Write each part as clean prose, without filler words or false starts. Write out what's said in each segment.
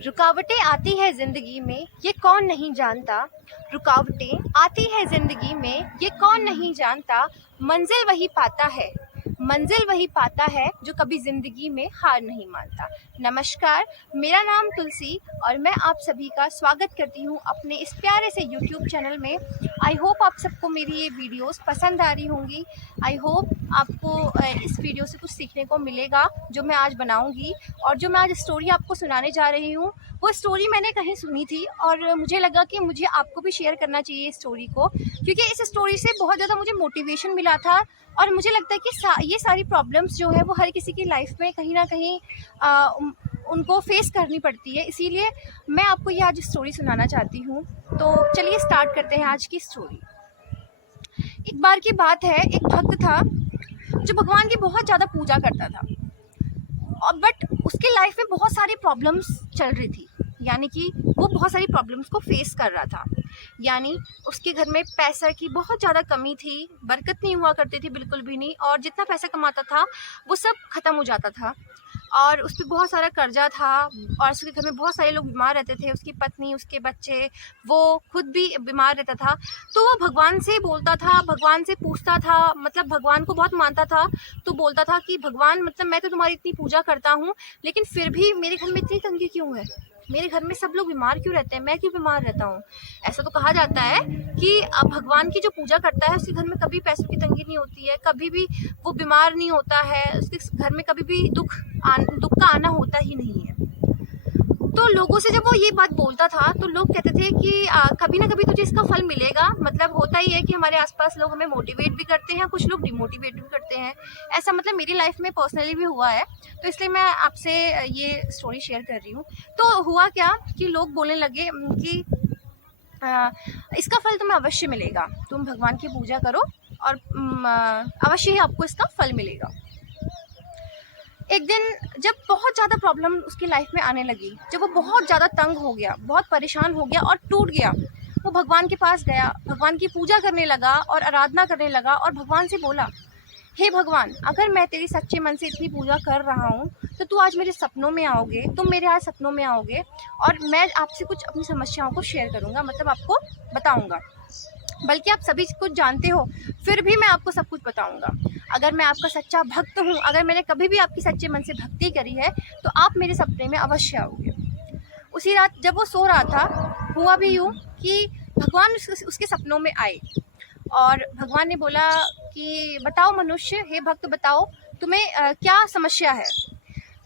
रुकावटें आती है ज़िंदगी में ये कौन नहीं जानता। रुकावटें आती है ज़िंदगी में ये कौन नहीं जानता। मंजिल वही पाता है, मंजिल वही पाता है जो कभी ज़िंदगी में हार नहीं मानता। नमस्कार, मेरा नाम तुलसी और मैं आप सभी का स्वागत करती हूँ अपने इस प्यारे से यूट्यूब चैनल में। आई होप आप सबको मेरी ये वीडियोस पसंद आ रही होंगी। आई होप आपको इस वीडियो से कुछ सीखने को मिलेगा जो मैं आज बनाऊंगी। और जो मैं आज स्टोरी आपको सुनाने जा रही हूँ वो स्टोरी मैंने कहीं सुनी थी और मुझे लगा कि मुझे आपको भी शेयर करना चाहिए इस स्टोरी को, क्योंकि इस स्टोरी से बहुत ज़्यादा मुझे मोटिवेशन मिला था। और मुझे लगता है कि ये सारी प्रॉब्लम्स जो है वो हर किसी की लाइफ में कहीं ना कहीं उनको फेस करनी पड़ती है, इसीलिए मैं आपको ये आज स्टोरी सुनाना चाहती हूँ। तो चलिए स्टार्ट करते हैं आज की स्टोरी। एक बार की बात है, एक भक्त था जो भगवान की बहुत ज़्यादा पूजा करता था और बट उसके लाइफ में बहुत सारी प्रॉब्लम्स चल रही थी, यानी कि वो बहुत सारी प्रॉब्लम्स को फेस कर रहा था। यानी उसके घर में पैसा की बहुत ज़्यादा कमी थी, बरकत नहीं हुआ करती थी बिल्कुल भी नहीं, और जितना पैसा कमाता था वो सब ख़त्म हो जाता था और उस पर बहुत सारा कर्जा था और उसके घर में बहुत सारे लोग बीमार रहते थे, उसकी पत्नी, उसके बच्चे, वो खुद भी बीमार रहता था। तो वो भगवान से बोलता था, भगवान से पूछता था, मतलब भगवान को बहुत मानता था। तो बोलता था कि भगवान, मतलब मैं तो तुम्हारी इतनी पूजा करता हूँ लेकिन फिर भी मेरे घर में इतनी तंगी क्यों है, मेरे घर में सब लोग बीमार क्यों रहते हैं, मैं क्यों बीमार रहता हूँ। ऐसा तो कहा जाता है कि भगवान की जो पूजा करता है उसके घर में कभी पैसों की तंगी नहीं होती है, कभी भी वो बीमार नहीं होता है, उसके घर में कभी भी दुख का आना होता ही नहीं है। तो लोगों से जब वो ये बात बोलता था तो लोग कहते थे कि कभी ना कभी तुझे इसका फल मिलेगा। मतलब होता ही है कि हमारे आसपास लोग हमें मोटिवेट भी करते हैं, कुछ लोग डिमोटिवेट भी करते हैं। ऐसा मतलब मेरी लाइफ में पर्सनली भी हुआ है, तो इसलिए मैं आपसे ये स्टोरी शेयर कर रही हूँ। तो हुआ क्या कि लोग बोलने लगे कि इसका फल तुम्हें अवश्य मिलेगा, तुम भगवान की पूजा करो और अवश्य ही आपको इसका फल मिलेगा। एक दिन जब बहुत ज़्यादा प्रॉब्लम उसकी लाइफ में आने लगी, जब वो बहुत ज़्यादा तंग हो गया, बहुत परेशान हो गया और टूट गया, वो भगवान के पास गया, भगवान की पूजा करने लगा और आराधना करने लगा और भगवान से बोला, हे भगवान, अगर मैं तेरी सच्चे मन से इतनी पूजा कर रहा हूँ तो तू आज मेरे सपनों में आओगे, तुम मेरे आज सपनों में आओगे और मैं आपसे कुछ अपनी समस्याओं को शेयर करूँगा, मतलब आपको बताऊँगा। बल्कि आप सभी कुछ जानते हो फिर भी मैं आपको सब कुछ बताऊंगा। अगर मैं आपका सच्चा भक्त हूँ, अगर मैंने कभी भी आपकी सच्चे मन से भक्ति करी है तो आप मेरे सपने में अवश्य आओगे। उसी रात जब वो सो रहा था, हुआ भी यूँ कि भगवान उसके सपनों में आए और भगवान ने बोला कि बताओ मनुष्य, हे भक्त बताओ तुम्हें क्या समस्या है।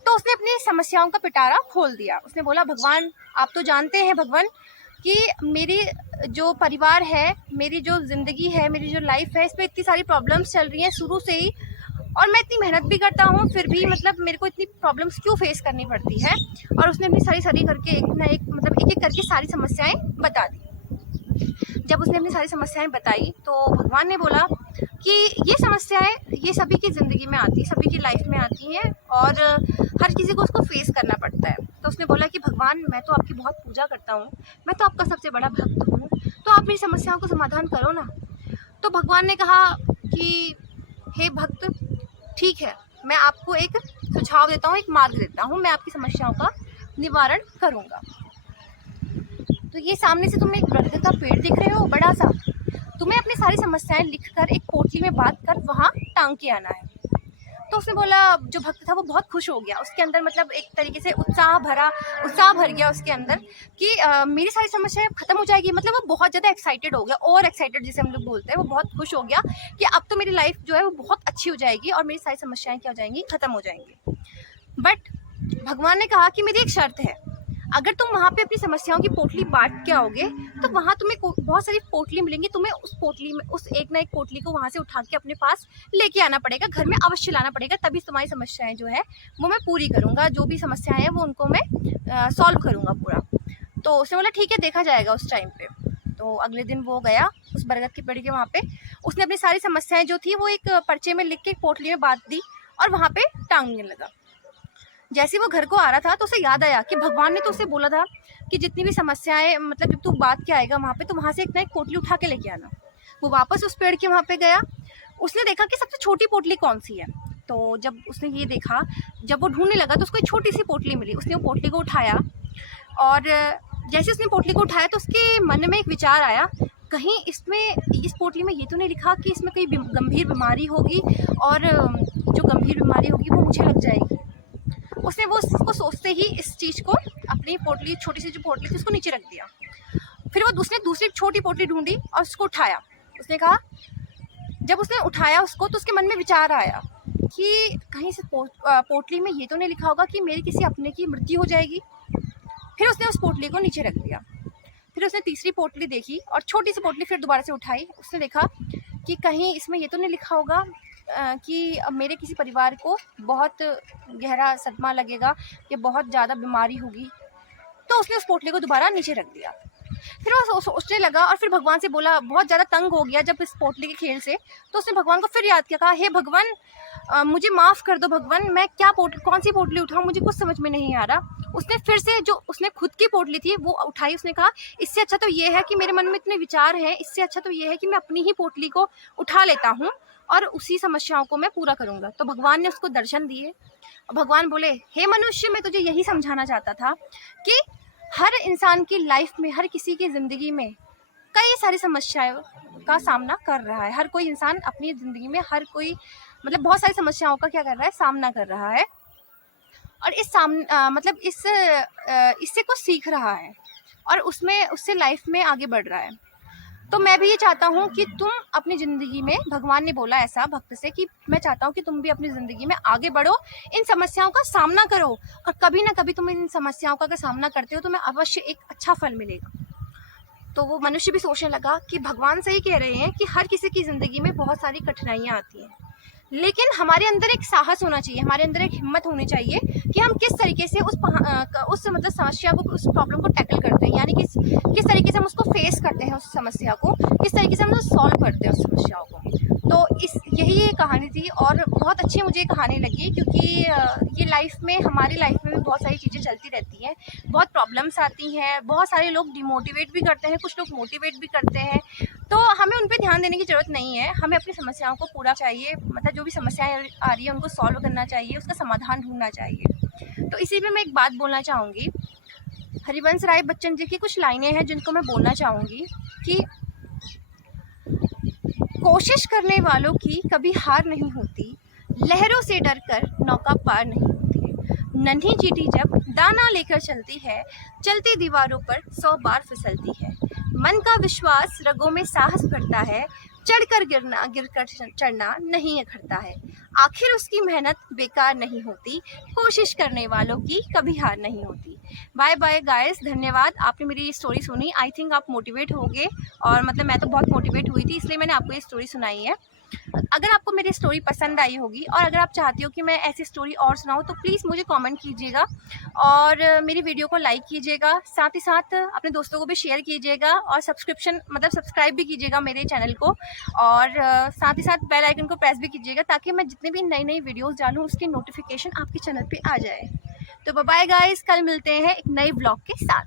तो उसने अपनी समस्याओं का पिटारा खोल दिया। उसने बोला, भगवान आप तो जानते हैं भगवान कि मेरी जो परिवार है, मेरी जो ज़िंदगी है, मेरी जो लाइफ है, इस पर इतनी सारी प्रॉब्लम्स चल रही हैं शुरू से ही, और मैं इतनी मेहनत भी करता हूँ फिर भी मतलब मेरे को इतनी प्रॉब्लम्स क्यों फेस करनी पड़ती है। और उसने अपनी सारी करके एक ना एक मतलब एक करके सारी समस्याएं बता दी। जब उसने अपनी सारी समस्याएं बताई तो भगवान ने बोला कि ये समस्याएं ये सभी की ज़िंदगी में आती, सभी की लाइफ में आती हैं और हर किसी को उसको फेस करना पड़ता है। तो उसने बोला कि भगवान, मैं तो आपकी बहुत पूजा करता हूँ, मैं तो आपका सबसे बड़ा भक्त हूँ, तो आप मेरी समस्याओं को समाधान करो ना। तो भगवान ने कहा कि हे भक्त, ठीक है, मैं आपको एक सुझाव देता हूँ, एक मार्ग देता हूँ, मैं आपकी समस्याओं का निवारण करूँगा। तो ये सामने से तुम्हें एक बरगद का पेड़ दिख रहे हो बड़ा सा, तुम्हें अपनी सारी समस्याएं लिखकर एक पोटली में बांध कर वहाँ टांग के आना है। तो उसने बोला, जो भक्त था वो बहुत खुश हो गया, उसके अंदर मतलब एक तरीके से उत्साह भर गया उसके अंदर कि मेरी सारी समस्याएं खत्म हो जाएगी। मतलब वो बहुत ज़्यादा एक्साइटेड हो गया, ओवर एक्साइटेड जिसे हम लोग बोलते हैं, वो बहुत खुश हो गया कि अब तो मेरी लाइफ जो है वो बहुत अच्छी हो जाएगी और मेरी सारी समस्याएं क्या हो जाएंगी, ख़त्म हो जाएंगी। बट भगवान ने कहा कि मेरी एक शर्त है, अगर तुम वहाँ पे अपनी समस्याओं की पोटली बांट के आओगे तो वहाँ तुम्हें बहुत सारी पोटली मिलेंगी, तुम्हें उस पोटली में उस एक ना एक पोटली को वहाँ से उठा के अपने पास लेके आना पड़ेगा, घर में अवश्य लाना पड़ेगा, तभी तुम्हारी समस्याएं जो है वो मैं पूरी करूँगा, जो भी समस्याएं हैं वो उनको मैं सॉल्व करूँगा पूरा। तो उसने बोला ठीक है, देखा जाएगा उस टाइम पे। तो अगले दिन वो गया उस बरगद के पेड़ के वहाँ पे, उसने अपनी सारी समस्याएं जो थी वो एक पर्चे में लिख के पोटली में बांध दी और वहाँ पे टांगने लगा। जैसे वो घर को आ रहा था तो उसे याद आया कि भगवान ने तो उसे बोला था कि जितनी भी समस्याएं, मतलब जब तू बात के आएगा वहाँ पे तो वहाँ से एक ना एक पोटली उठा के लेके आना। वो वापस उस पेड़ के वहाँ पे गया, उसने देखा कि सबसे छोटी पोटली कौन सी है। तो जब उसने ये देखा, जब वो ढूंढने लगा तो उसको एक छोटी सी पोटली मिली। उसने वो पोटली को उठाया, और जैसे उसने पोटली को उठाया तो उसके मन में एक विचार आया, कहीं इसमें इस पोटली में ये तो नहीं लिखा कि इसमें कोई गंभीर बीमारी होगी और जो गंभीर बीमारी होगी वो मुझे लग जाएगी। उसने वो उसको सोचते ही इस चीज़ को अपनी पोटली, छोटी सी जो पोटली थी उसको नीचे रख दिया। फिर वो उसने दूसरी छोटी पोटली ढूंढी और उसको उठाया। उसने कहा, जब उसने उठाया उसको तो उसके मन में विचार आया कि कहीं से पोटली में ये तो नहीं लिखा होगा कि मेरी किसी अपने की मृत्यु हो जाएगी। फिर उसने उस पोटली को नीचे रख दिया। फिर उसने तीसरी पोटली देखी और छोटी सी पोटली फिर दोबारा से उठाई। उसने देखा कि कहीं इसमें ये तो नहीं लिखा होगा कि मेरे किसी परिवार को बहुत गहरा सदमा लगेगा कि बहुत ज़्यादा बीमारी होगी। तो उसने उस पोटली को दोबारा नीचे रख दिया। फिर वो सोचने लगा और फिर भगवान से बोला, बहुत ज़्यादा तंग हो गया जब इस पोटली के खेल से। तो उसने भगवान को फिर याद किया, कहा, हे भगवान, मुझे माफ़ कर दो भगवान, मैं कौन सी पोटली उठाऊँ, मुझे कुछ समझ में नहीं आ रहा। उसने फिर से जो उसने खुद की पोटली थी वो उठाई। उसने कहा, इससे अच्छा तो ये है कि मेरे मन में इतने विचार हैं, इससे अच्छा तो ये है कि मैं अपनी ही पोटली को उठा लेता हूँ और उसी समस्याओं को मैं पूरा करूँगा। तो भगवान ने उसको दर्शन दिए। भगवान बोले, हे मनुष्य, मैं तुझे यही समझाना चाहता था कि हर इंसान की लाइफ में, हर किसी की ज़िंदगी में कई सारी समस्याओं का सामना कर रहा है। हर कोई इंसान अपनी ज़िंदगी में बहुत सारी समस्याओं का क्या कर रहा है, सामना कर रहा है। और इससे कुछ सीख रहा है और उससे लाइफ में आगे बढ़ रहा है। तो मैं भी ये चाहता हूँ कि तुम अपनी ज़िंदगी में, भगवान ने बोला ऐसा भक्त से कि मैं चाहता हूँ कि तुम भी अपनी ज़िंदगी में आगे बढ़ो, इन समस्याओं का सामना करो और कभी ना कभी तुम इन समस्याओं का अगर सामना करते हो तो तुम्हें अवश्य एक अच्छा फल मिलेगा। तो वो मनुष्य भी सोचने लगा कि भगवान सही कह रहे हैं कि हर किसी की ज़िंदगी में बहुत सारी कठिनाइयाँ आती हैं, लेकिन हमारे अंदर एक साहस होना चाहिए, हमारे अंदर एक हिम्मत होनी चाहिए कि हम किस तरीके से उस समस्या को, उस प्रॉब्लम को टैकल करते हैं, यानी किस तरीके से हम उसको फेस करते हैं, उस समस्या को किस तरीके से हम सॉल्व करते हैं उस समस्याओं को। तो यही ये कहानी थी और बहुत अच्छी मुझे कहानी लगी, क्योंकि ये हमारी लाइफ में भी बहुत सारी चीज़ें चलती रहती हैं, बहुत प्रॉब्लम्स आती हैं, बहुत सारे लोग डिमोटिवेट भी करते हैं, कुछ लोग मोटिवेट भी करते हैं। तो हमें उन पे ध्यान देने की ज़रूरत नहीं है, हमें अपनी समस्याओं को पूरा चाहिए, जो भी समस्याएं आ रही है उनको सॉल्व करना चाहिए, उसका समाधान ढूंढना चाहिए। तो इसी में मैं एक बात बोलना चाहूँगी, हरिवंश राय बच्चन जी की कुछ लाइनें हैं जिनको मैं बोलना चाहूँगी कि कोशिश करने वालों की कभी हार नहीं होती, लहरों से डरकर नौका पार नहीं होती, नन्ही चींटी जब दाना लेकर चलती है, चलती दीवारों पर 100 बार फिसलती है, मन का विश्वास रगों में साहस भरता है, चढ़कर गिरना गिरकर चढ़ना नहीं अखरता है, आखिर उसकी मेहनत बेकार नहीं होती, कोशिश करने वालों की कभी हार नहीं होती। बाय बाय गाइस, धन्यवाद, आपने मेरी स्टोरी सुनी। आई थिंक आप मोटिवेट होगे और मैं तो बहुत मोटिवेट हुई थी, इसलिए मैंने आपको ये स्टोरी सुनाई है। अगर आपको मेरी स्टोरी पसंद आई होगी और अगर आप चाहते हो कि मैं ऐसी स्टोरी और सुनाऊँ तो प्लीज़ मुझे कमेंट कीजिएगा और मेरी वीडियो को लाइक कीजिएगा, साथ ही साथ अपने दोस्तों को भी शेयर कीजिएगा और सब्सक्राइब भी कीजिएगा मेरे चैनल को और साथ ही साथ बेल आइकन को प्रेस भी कीजिएगा ताकि मैं जितने भी नई वीडियोज़ डालूँ उसकी नोटिफिकेशन आपके चैनल पर आ जाए। तो बाय गाइस, कल मिलते हैं एक नए ब्लॉग के साथ।